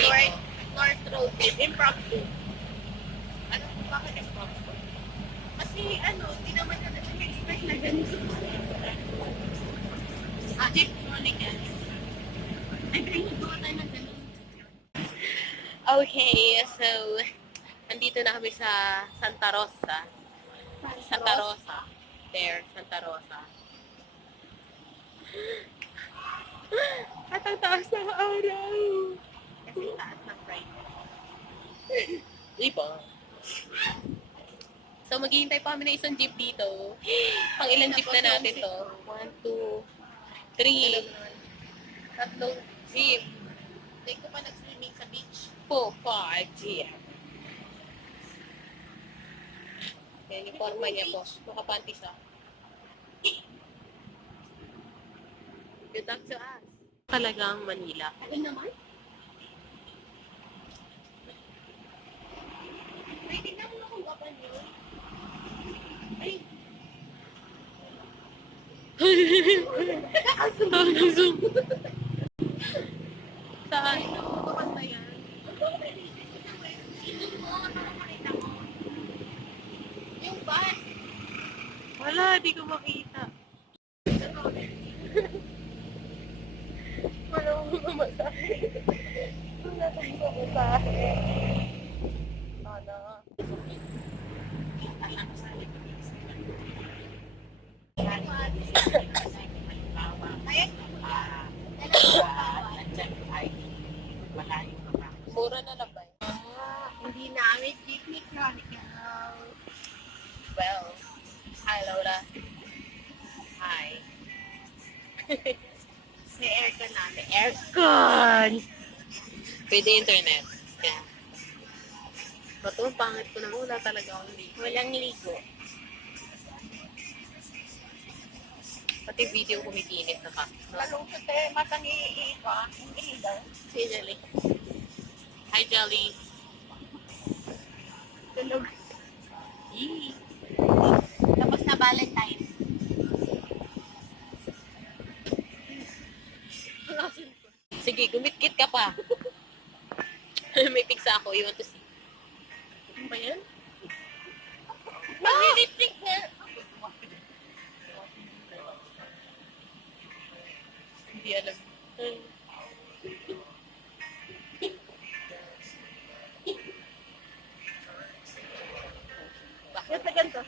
North Road is impromptu. Ano, bakit impromptu? Kasi hindi naman na nag-expect na ganito. Jeep Chronicles. Agree na gawa tayo ng ganun. Okay, so, nandito na kami sa Santa Rosa. Santa Rosa. There, Santa Rosa. At ang taas ng araw. Kasi taas ng pride. Diba? So, maghihintay pa kami ng isang jeep dito. Pang ilang jeep na natin to? 1, 2, 3. Tatlong jeep. Hindi ko pa nag-swimming sa beach. 4, 5 jeep. Yan, yung forma niya po. Nakapanty siya. Good luck to us. Talagang Manila. Ano naman? Ay, tingnan mo kung gapan yun. Ay. Nakasum. Saan? Gapan ba yan? Yung van. Wala, di ko makita. Wala akong mamasahe. Wala akong mamasahe. Sana. Mura na lang ba? Hindi namin Jeepney Chronicles. Well, hi Lola. Hi. May aircon natin. Aircon! Pwede internet. Yeah. Bato, pangit ko na. Wala talaga akong ligo. Walang ligo. Pati video kumikinis na ka. Malusot eh. Matang iipa. Hindi daw. Si Jelly. Hi, Jelly. Tulog. Yee. Tapos na Valentine. Sige, gumitkit ka pa. May pigsa ako. You want to see? Ano ba yan? Mag-lipstick na. Hindi alam. Bakit na ganito?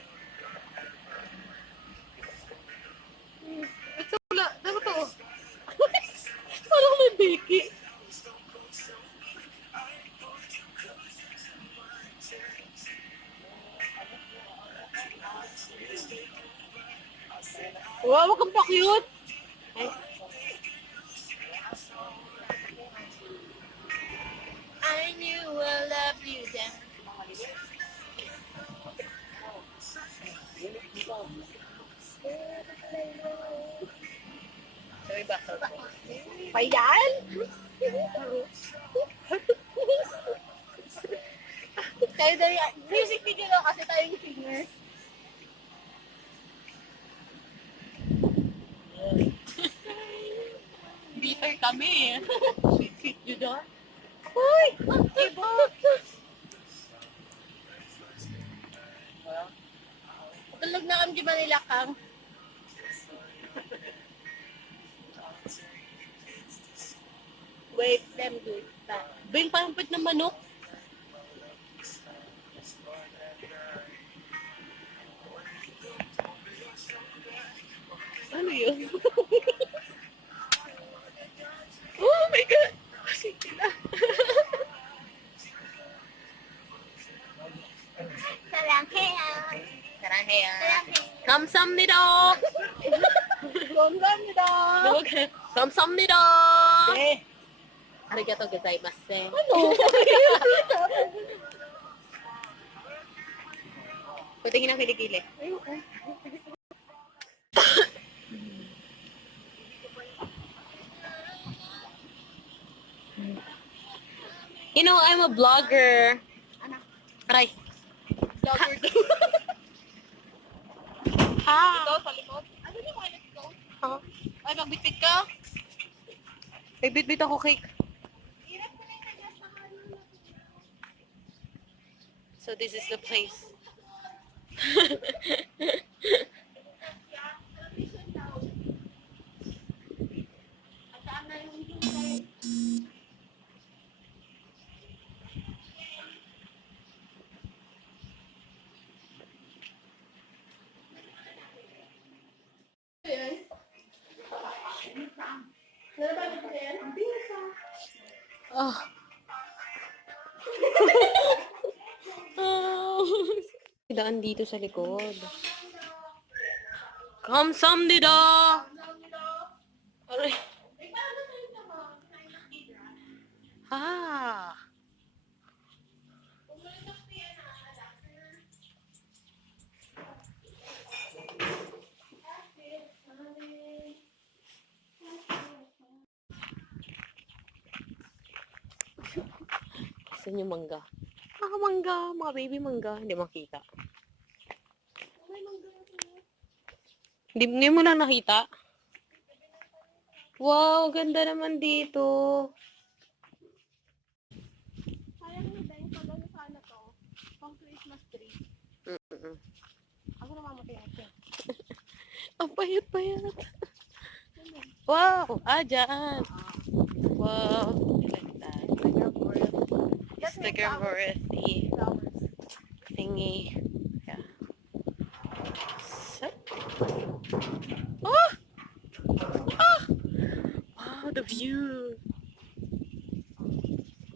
Ito wala. Dapat to. Parang may biki. Wow, wag kang pa-cute. I knew I love you then. Sorry ba? Payan? Tayo na yan. Music video lang kasi tayo yung singer. Bitter kami. Sweet you doon. Uy! Iba! Tulog na kami di Manila Kang. Wait, them good. Bring pampit ng manok. Ano yun? Oh my God! Sige na. 사랑해요. 사랑해요. 감사합니다. 감사합니다. 감사합니다. 네. 아리가또 고자이마스. Ano? Pwede nga kilikili. Ayoko. You know, I'm a vlogger. Ano? Aray. Vlogger daw. Ito, sa likod. Ano yung wallet ko? Huh? Ay, magbitbit ka? May bitbit ako cake. Hirap ko na yung naglas ng So this is the place. Oh. Oh. Daan dito sa likod. Kamsamnida! Aray. Ah. Saan yung mangga? Ah, mangga. Mga baby mangga. Hindi makita. Hindi mo lang nakita? Wow, ganda naman dito. Sayang na din, pag ano sana to, pang Christmas tree. Mm-mm. Ako namamatay ako. Ang payat-payat. Wow! Ah, dyan. Wow. I like that. Instagram worthy Flowers. thingy. Yeah. So. Oh! Oh! Wow, the view.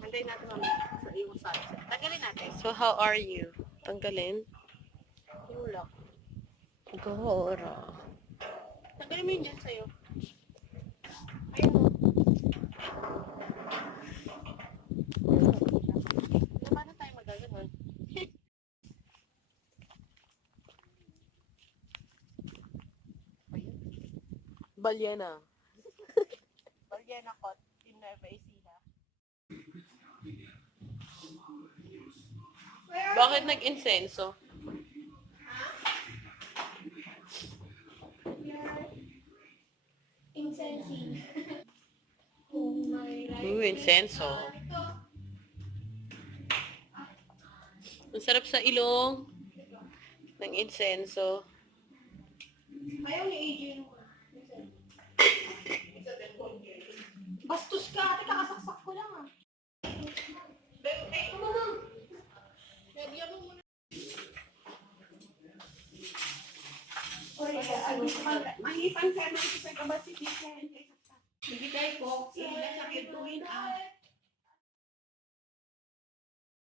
Antayin natin mamaya sa yung sunset. Tagalin natin. So, how are you? Tanggalin? Yung lock. Gora. Tagalin mo yun dyan sa'yo. Ayun o. Paano tayo magaganon? Balyana. Balyena Cot in Nueva Ecija. Bakit nag-insenso? Incense. Ooh, insenso. Ang sarap sa ilong ng insenso. Ayaw ni AJ nung bastos ka, ate kakasaksak ko lang ah. Nagyan mo muna. Oy, mahipan ka na sa kabasitik yan. Hindi kayo po, hindi na sakit tuwin ah.